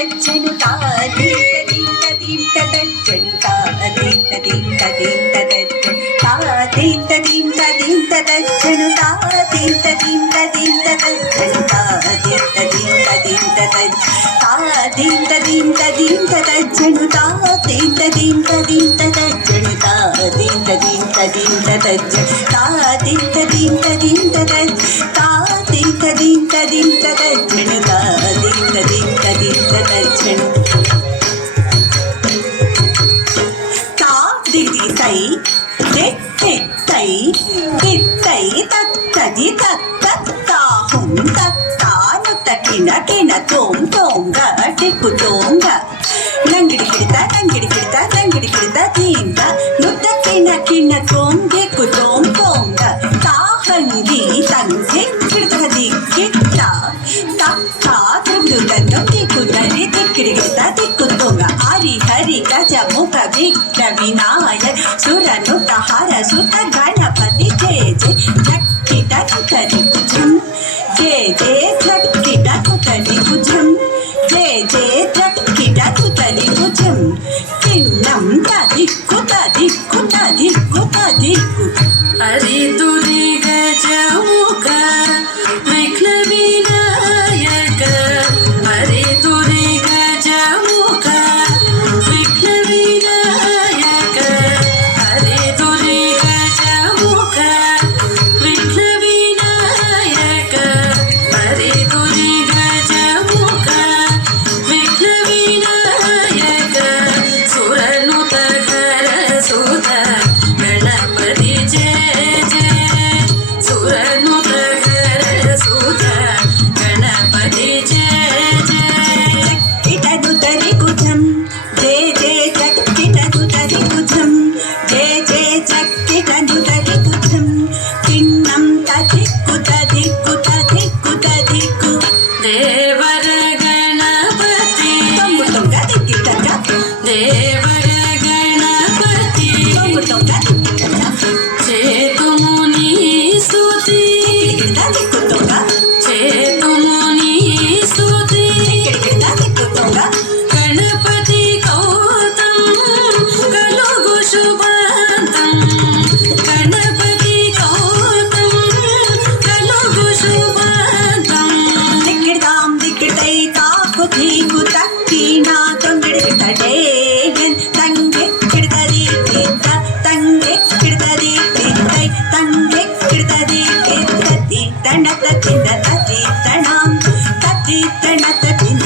తచ్చను తాదీత దీత దీత తచ్చను తాదీత దీత దీత తచ్చను తాదీత దీత దీత తచ్చను తాదీత దీత దీత తచ్చను తాదీత దీత దీత తాదీత దీత దీత తచ్చను తాదీత దీత దీత తచ్చను తాదీత దీత దీత తచ్చను తాదీత దీత దీత తాదీత దీత దీత తచ్చను తాదీత దీత దీత తచ్చను తాదిది తై తై తిత్తై తత్తది తత్తాహుం తత్తాను తకిన కిన తోం తోంగ టిప్పు తోంగ నంగిడి కిడిత నంగిడి కిడిత నంగిడి కిడిత తీంగ నుత్త కిన కిన తోం దిక్కు తోం తోంగ తాహంగి తంగి కిడత దిక్కిట్ట తత్తా త్రిభుగంగం దిక్కు దరి దిక్కిడి కిడిత దిక్కు తోంగ హరి హరి గజ ముఖ విఘ్న వినాయక సురను హర సుత గణపతి జయ జయ జక్కిట కుతరి భుజం జయ జయ జక్కిట కుతరి భుజం జయ జయ జక్కిట కుతరి భుజం కిన్నం తదిక్కు తదిక్కు తదిక్కు తదిక్కు హరి తురి గజముఖ విఘ్న వినాయక హరి తురి గజముఖ విఘ్న వినాయక హరి తురి గజముఖ విఘ్న వినాయక హరి తురి గజముఖ విఘ్న వినాయక సురనుత ఘర సుత గణపతి జయ జయ సురనుత ఘర సుత గణపతి జయ జయ ఇటను తరి భుజం జయ జయ చక్కిటను తరి భుజం జయ జయ చక్కిటను తరి భుజం కిన్నం తదిక్కు తదిక్కు తదిక్కు తదిక్కు దేవర గణపతి తొంగు తొంగ దిక్కిటక దేవర గణపతి తొంగు తొంగ దిక్కిటక చేతుముని స్తుతి దిక్కిట దిక్కు తొంగ చేతుముని స్తుతి దిక్కిట దిక్కు తొంగ గణపతి కౌతం కలుగు శుభాంతం గణపతి కౌతం కలుగు శుభాంతం దిక్కిడదాం దిక్కిడై తాకు తీకు తక్కినా తొంగిడితడేగన్ తంగే కిడతది కిడ తంగే కిడతది కిడై తంగే కిడతది కిడతి తణత తింద తతి తణాం తతి తణత తింద